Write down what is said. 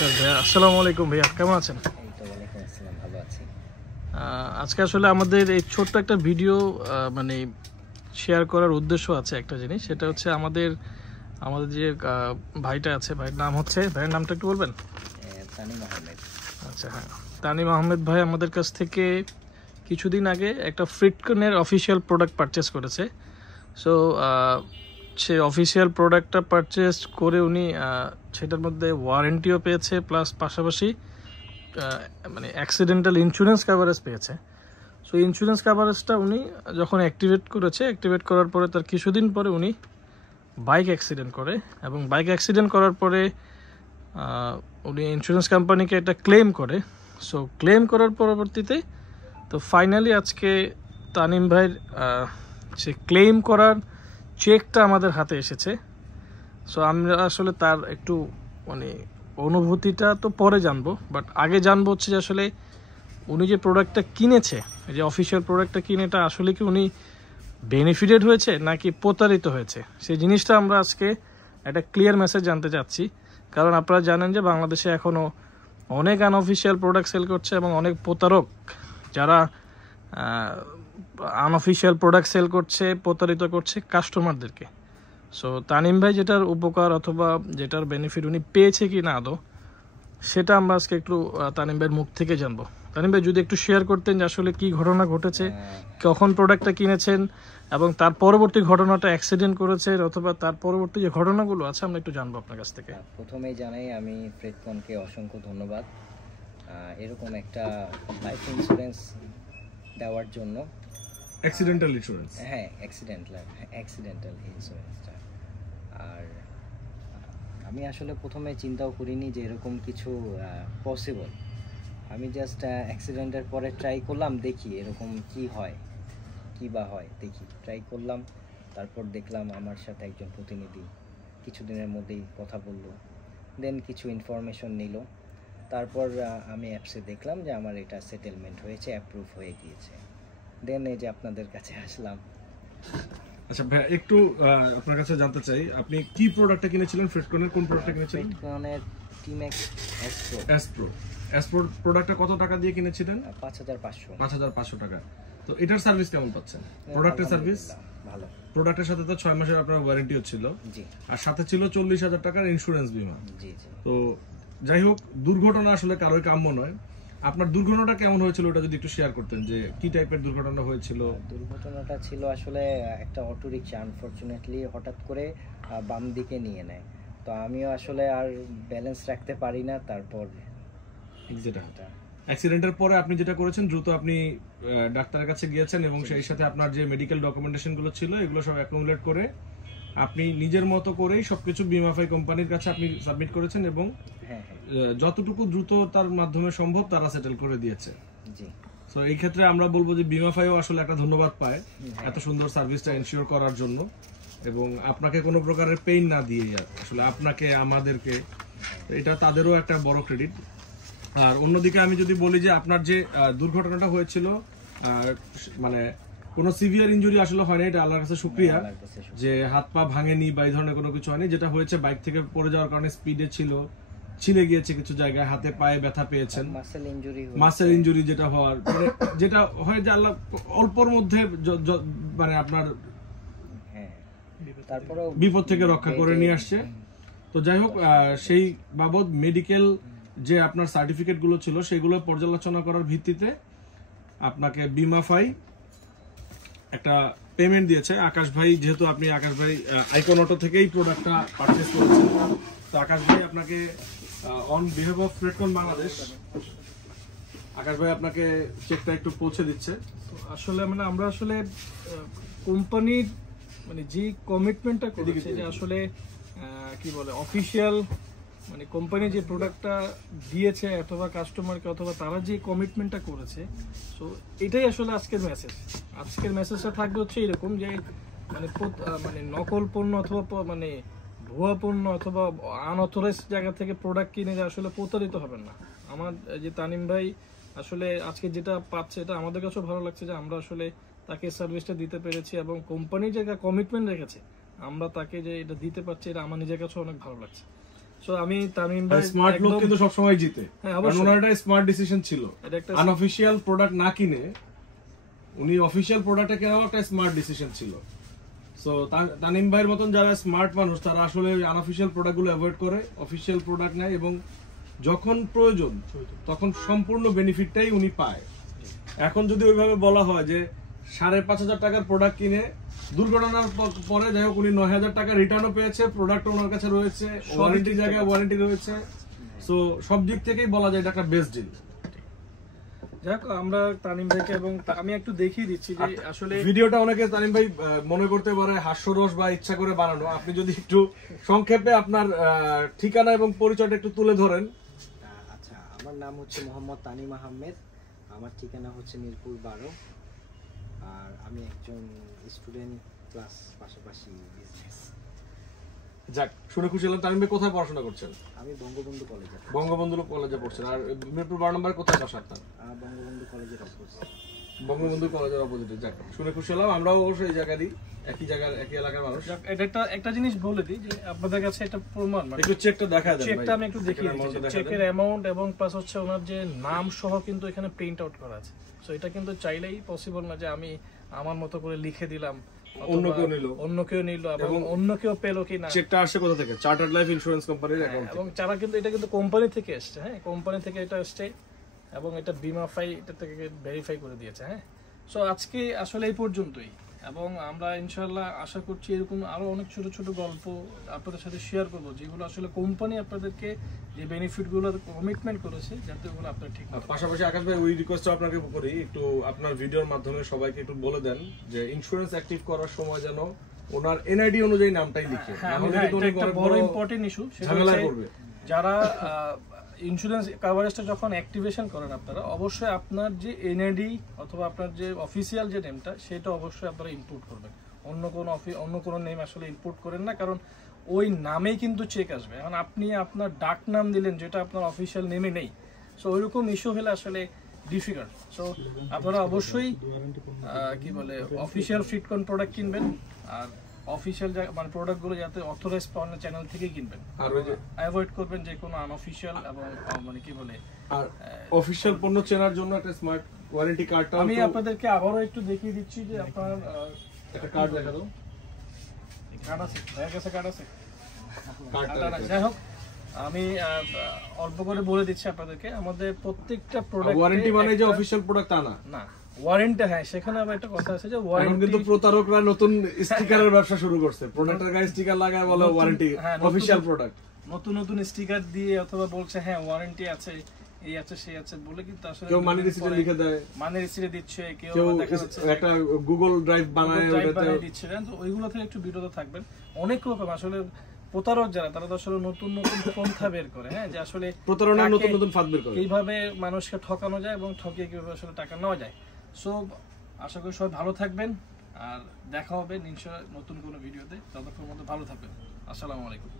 নমস্কার ভাইয়া, আসসালামু আলাইকুম ভাইয়া, কেমন আছেন? ভালো আছি। আজকে আসলে আমাদের এই ছোট্ট একটা ভিডিও মানে শেয়ার করার উদ্দেশ্য আছে একটা জিনিস, সেটা হচ্ছে আমাদের আমাদের যে ভাইটা আছে, ভাইয়ের নাম হচ্ছে, ভাইয়ের নামটা একটু বলবেন? তানিম আহমেদ। আচ্ছা, হ্যাঁ, তানিম আহমেদ ভাই আমাদের কাছ থেকে কিছুদিন আগে একটা ফ্লিটকনের অফিসিয়াল প্রোডাক্ট পারচেস করেছে। সো সে অফিসিয়াল প্রোডাক্টটা পারচেস করে উনি সেটার মধ্যে ওয়ারেন্টিও পেয়েছে, প্লাস পাশাপাশি মানে অ্যাক্সিডেন্টাল ইন্স্যুরেন্স কাভারেজ পেয়েছে। সো ইন্স্যুরেন্স কাভারেজটা উনি যখন অ্যাক্টিভেট করার পরে তার কিছুদিন পরে উনি বাইক অ্যাক্সিডেন্ট করে, এবং বাইক অ্যাক্সিডেন্ট করার পরে উনি ইন্স্যুরেন্স কোম্পানিকে এটা ক্লেম করে। সো ক্লেম করার পরবর্তীতে তো ফাইনালি আজকে তানিম ভাইয়ের সে ক্লেম করার চেকটা আমাদের হাতে এসেছে। সো আমরা আসলে তার একটু মানে অনুভূতিটা তো পরে জানবো, বাট আগে জানবো হচ্ছে যে আসলে উনি যে প্রোডাক্টটা কিনেছে, যে অফিসিয়াল প্রোডাক্টটা কিনে, এটা আসলে কি উনি বেনিফিটেড হয়েছে নাকি প্রতারিত হয়েছে, সেই জিনিসটা আমরা আজকে একটা ক্লিয়ার মেসেজ জানতে চাচ্ছি। কারণ আপনারা জানেন যে বাংলাদেশে এখনও অনেক আনঅফিসিয়াল প্রোডাক্ট সেল করছে এবং অনেক প্রতারক যারা আনঅফিসিয়াল প্রোডাক্ট সেল করছে, প্রতারিত করছে কাস্টমারদেরকে। সো তানিম ভাই যেটার উপকার অথবা যেটার বেনিফিট উনি পেয়েছে কি না আদৌ, সেটা আমরা আজকে একটু তানিম ভাইয়ের মুখ থেকে জানবো। তানিম ভাই যদি একটু শেয়ার করতেন যে আসলে কি ঘটনা ঘটেছে, কখন প্রোডাক্টটা কিনেছেন, এবং তার পরবর্তী ঘটনাটা অ্যাক্সিডেন্ট করেছে অথবা তার পরবর্তী যে ঘটনাগুলো আছে আমরা একটু জানবো আপনার কাছ থেকে। প্রথমেই জানাই আমি ফ্লিটকনকে অসংখ্য ধন্যবাদ এরকম একটা লাইফ ইন্স্যুরেন্স দেওয়ার জন্য। অ্যাক্সিডেন্টাল ইন্স্যুরেন্স, হ্যাঁ, অ্যাক্সিডেন্টাল ইন্স্যুরেন্সটা। আর আমি আসলে প্রথমে চিন্তাও করিনি যে এরকম কিছু পসিবল। আমি জাস্ট অ্যাক্সিডেন্টের পরে ট্রাই করলাম, দেখি এরকম কি হয়, কি বা হয়, দেখি ট্রাই করলাম। তারপর দেখলাম আমার সাথে একজন প্রতিনিধি কিছুদিনের মধ্যেই কথা বলল, দেন কিছু ইনফরমেশন নিল। তারপর আমি অ্যাপসে দেখলাম যে আমার এটা সেটেলমেন্ট হয়েছে, অ্যাপ্রুভ হয়ে গিয়েছে। দেন এই যে আপনাদের কাছে আসলাম। আচ্ছা ভাই, একটু আপনার কাছে জানতে চাই, আপনি কি প্রোডাক্টটা কিনেছিলেন? ফ্লিটকনের কোন প্রোডাক্টটা কিনেছিলেন? ফ্লিটকনের টিম্যাক্স এসপ্রো প্রোডাক্টটা কত টাকা দিয়ে কিনেছিলেন? 5500 টাকা। তো এটার সার্ভিস কেমন পাচ্ছেন? প্রোডাক্টের সার্ভিস ভালো। প্রোডাক্টের সাথে তো 6 মাসের আপনার ওয়ারেন্টিও ছিল, জি, আর সাথে ছিল 40,000 টাকার ইন্স্যুরেন্স বীমা। জি জি। তো যাই হোক, দুর্ঘটনা আসলে কারোই কাম্য নয়। আপনার দুর্ঘটনাটা কেমন হয়েছিল ওটা যদি একটু শেয়ার করতেন, যে কি টাইপের দুর্ঘটনা হয়েছিল? দুর্ঘটনাটা ছিল আসলে একটা অটো রিকশা আনফরচুনেটলি হঠাৎ করে বাম দিকে নিয়ে নেয়। তো আমিও আসলে আর ব্যালেন্স রাখতে পারি না। তারপর যেটা অ্যাক্সিডেন্টের পরে আপনি যেটা করেছেন, দ্রুত আপনি ডাক্তারের কাছে গিয়েছেন এবং সেই সাথে আপনার যে মেডিকেল ডকুমেন্টেশন গুলো ছিল এগুলো সব অ্যাকুমুলেট করে আপনি নিজের মতো করেই সবকিছু বিমাফাই কোম্পানির কাছে আপনি সাবমিট করেছেন, এবং যতটুকু দ্রুত তার মাধ্যমে সম্ভব তারা সেটেল করে দিয়েছে। জি। সো এই ক্ষেত্রে আমরা বলবো যে বিমাফাইও আসলে একটা ধন্যবাদ পায় এত সুন্দর সার্ভিসটা এনশিওর করার জন্য, এবং আপনাকে কোনো প্রকারের পেইন না দিয়ে আসলে আপনাকে আমাদেরকে, এটা তাদেরও একটা বড় ক্রেডিট। আর অন্যদিকে আমি যদি বলি যে আপনার যে দুর্ঘটনাটা হয়েছিল, মানে কোনো সিভিয়ার ইনজুরি আসলে হয়নি, এটা আল্লাহর কাছে শুকরিয়া যে হাত পা ভাঙেনি বা এই ধরনের কোনো কিছু হয়নি। যেটা হয়েছে বাইক থেকে পড়ে যাওয়ার কারণে স্পিডে ছিঁড়ে গিয়েছে কিছু জায়গায়, হাতে পায়ে ব্যথা পেয়েছেন, মাসেল ইনজুরি যেটা হওয়ার, মানে যেটা হয় যে আল্লাহ অল্পর মধ্যে মানে আপনার বিপদ থেকে রক্ষা করে নিয়ে আসছে। তো যাই হোক, সেই বাবদ মেডিকেল যে আপনার সার্টিফিকেট গুলো ছিল সেগুলো পর্যালোচনা করার ভিত্তিতে আপনাকে বিমাফাই একটা পেমেন্ট দিয়েছে। আকাশ ভাই, যেহেতু আপনি আকাশ ভাই আইকন অটো থেকেই প্রোডাক্টটা পারচেজ করেছেন, তো আকাশ ভাই আপনাকে অন বিহেভ অফ ফ্লিটকন বাংলাদেশ, আকাশ ভাই আপনাকে চেকটা একটু পৌঁছে দিচ্ছে। আসলে মানে আমরা আসলে কোম্পানির মানে যে কমিটমেন্টটা করেছে, যে আসলে কি বলে অফিসিয়াল মানে কোম্পানি যে প্রোডাক্টটা দিয়েছে অথবা কাস্টমারকে, অথবা তারা যে কমিটমেন্টটা করেছে, সো এটাই আসলে আজকের মেসেজটা থাকবে হচ্ছে এরকম যে মানে মানে নকল পণ্য অথবা মানে ভুয়া পণ্য অথবা আনঅথরাইজ জায়গা থেকে প্রোডাক্ট কিনে যে আসলে প্রতারিত হবেন না। আমার যে তানিম ভাই আসলে আজকে যেটা পাচ্ছে, এটা আমাদের কাছেও ভালো লাগছে যে আমরা আসলে তাকে সার্ভিসটা দিতে পেরেছি, এবং কোম্পানি যে কমিটমেন্ট রেখেছে আমরা তাকে যে এটা দিতে পারছি, এটা আমার নিজের কাছে অনেক ভালো লাগছে। সো আমি তামিম ভাই স্মার্ট লোক কিন্তু সবসময় জিতে, হ্যাঁ, কারণ অবশ্যই। ওনার একটা স্মার্ট ডিসিশন ছিল। এটা একটা আনঅফিশিয়াল প্রোডাক্ট না কিনে উনি অফিশিয়াল প্রোডাক্টে কেনাও একটা স্মার্ট ডিসিশন ছিল। সো তানিম ভাইয়ের মতন যারা স্মার্ট মানুষ তারা আসলে আনঅফিশিয়াল প্রোডাক্ট গুলো অ্যাভয়েড করে, অফিশিয়াল প্রোডাক্ট নেয় এবং যখন প্রয়োজন তখন সম্পূর্ণ বেনিফিটটাই উনি পায়। এখন যদি ওইভাবে বলা হয় যে 5,500 টাকার প্রোডাক্ট কিনে দুর্ঘটনার পরে যাই হোক উনি 9,000 টাকা রিটার্নও পেয়েছে, প্রোডাক্ট ওনার কাছে রয়েছে, ওয়ারেন্টি জায়গায় ওয়ারেন্টি রয়েছে, সো সব দিক থেকেই বলা যায় এটা একটা বেস্ট ডিল। যাক, আমরা তানিম ভাইকে এবং আমি একটু দেখিয়ে দিচ্ছি যে আসলে ভিডিওটা অনেকে তানিম ভাই মনে করতে পারে হাস্যরস বা ইচ্ছা করে বানানো। আপনি যদি একটু সংক্ষেপে আপনার ঠিকানা এবং পরিচয়টা একটু তুলে ধরেন। আচ্ছা, আমার নাম হচ্ছে মোহাম্মদ তানিম আহমেদ, আমার ঠিকানা হচ্ছে মিরপুর 12, আর আমি একজন স্টুডেন্ট প্লাস পাশাপাশি বিজনেস। যাক, শুনে খুশি হলাম। তানিম ভাই কোথায় পড়াশোনা করছেন? আমি বঙ্গবন্ধু কলেজে, বঙ্গবন্ধু কলেজে পড়ছেন। আর মিরপুর 12 নম্বর কোথায় বাসা আপনার? বঙ্গবন্ধু কলেজের অপোজিট। বঙ্গবন্ধু কলেজের অপোজিটে। যাক, শুনে খুশি হলাম। আমরাও অবশ্যই এই জায়গারই একই জায়গার একই এলাকার মানুষ। যাক, এটা একটা জিনিস বলে দিই যে আপনাদের কাছে একটা প্রমাণ, মানে একটু চেকটা দেখা দেন ভাই। চেকটা আমি একটু দেখিয়ে দিচ্ছি। চেকের অ্যামাউন্ট এবং প্লাস হচ্ছে ওনার যে নাম সহ কিন্তু এখানে প্রিন্ট আউট করা আছে। সো এটা কিন্তু চাইলেই পসিবল না যে আমি আমার মতো করে লিখে দিলাম, অন্য কেউ নিল, অন্য কেউ নিল এবং অন্য কেউ পেলো কি না। চেকটা আসছে কোথা থেকে? চার্টার্ড লাইফ ইন্স্যুরেন্স কোম্পানির অ্যাকাউন্ট এবং যারা কিন্তু এটা কিন্তু কোম্পানি থেকে এসছে, হ্যাঁ, কোম্পানি থেকে এটা এসছে এবং এটা বিমাফাই এটা থেকে ভেরিফাই করে দিয়েছে। হ্যাঁ, সো আজকে আসলে এই পর্যন্তই, এবং আমরা ইনশাআল্লাহ আশা করছি এরকম আরো অনেক ছোট ছোট গল্প আপনাদের সাথে শেয়ার করব, যেগুলো আসলে কোম্পানি আপনাদেরকে যে বেনিফিট গুলো কমিটমেন্ট করেছে যাতে ওগুলো আপনার ঠিক মতো। পাশাপাশি আকাশ ভাই ওই রিকোয়েস্টটা আপনাকে করি, একটু আপনার ভিডিওর মাধ্যমে সবাইকে একটু বলে দেন যে ইন্স্যুরেন্স অ্যাক্টিভ করার সময় যেন ওনার এনআইডি অনুযায়ী নামটাই লিখে, হ্যাঁ, না হলে হ্যাঁ, কিন্তু এটা অনেক একটা বড় ইম্পর্টেন্ট ইস্যু। ঝামেলায় পড়বে। যারা ইন্স্যুরেন্স কভারেজটা যখন অ্যাক্টিভেশন করেন আপনারা অবশ্যই আপনার যে এনআইডি অথবা আপনার যে অফিসিয়াল যে নেমটা সেটা অবশ্যই আপনারা ইনপুট করবেন। অন্য কোনো নেম আসলে ইনপুট করেন না, কারণ ওই নামেই কিন্তু চেক আসবে। এখন আপনি আপনার ডাক নাম দিলেন যেটা আপনার অফিসিয়াল নেমে নেই, সো ওইরকম ইস্যু হলে আসলে ডিফিকাল্ট। সো আপনারা অবশ্যই কি বলে অফিসিয়াল ফিটকন প্রোডাক্ট কিনবেন, আর অফিসিয়াল মানে প্রোডাক্টগুলো যাতে অথরাইজ পাওয়ার চ্যানেল থেকেই কিনবেন, আর ওই যে অ্যাভয়েড করবেন যে কোনো আনঅফিসিয়াল এবং মানে কি বলে। আর অফিশিয়াল পণ্য চেনার জন্য একটা স্মার্ট ওয়ারেন্টি কার্ডটা আমি আপনাদেরকে আবারও একটু দেখিয়ে দিচ্ছি যে আপনার একটা কার্ড দেখা দাও। কার্ড আছে, ভাইয়ের কাছে কার্ড আছে। কার্ডটা যাই হোক, আমি অল্প করে বলে দিচ্ছি আপনাদেরকে, আমাদের প্রত্যেকটা প্রোডাক্ট ওয়ারেন্টি মানে যে অফিশিয়াল প্রোডাক্ট তা না, না ওয়ারেন্টি। হ্যাঁ, সেখানে আবার একটা কথা আছে যে এখন ওয়ারেন্টি কিন্তু প্রতারকরা নতুন স্টিকারের ব্যবসা শুরু করছে, প্রোডাক্টের গায়ে স্টিকার লাগায় বলে ওয়ারেন্টি অফিশিয়াল প্রোডাক্ট। নতুন নতুন স্টিকার দিয়ে অথবা বলছে হ্যাঁ ওয়ারেন্টি আছে, এই আছে সেই আছে বলে, কিন্তু আসলে কেউ মানি রিসিটে লিখে দেয়, মানি রিসিটে দিচ্ছে, কেউ কেউ দেখা যাচ্ছে একটা গুগল ড্রাইভ বানায় ওটাতে দিচ্ছে। তো ওইগুলো থেকে একটু বিরত থাকবেন। অনেক রকম আসলে প্রতারক যারা, তারা তো আসলে নতুন নতুন পন্থা বের করে, হ্যাঁ, যে আসলে প্রতারণার নতুন নতুন ফাঁদ বের করে কিভাবে মানুষকে ঠকানো যায় এবং ঠকিয়ে কিভাবে আসলে টাকা নেওয়া যায়। সো আশা করি সবাই ভালো থাকবেন, আর দেখা হবে নিশ্চয় নতুন কোনো ভিডিওতে। ততক্ষণ মতো ভালো থাকবেন। আসসালামু আলাইকুম।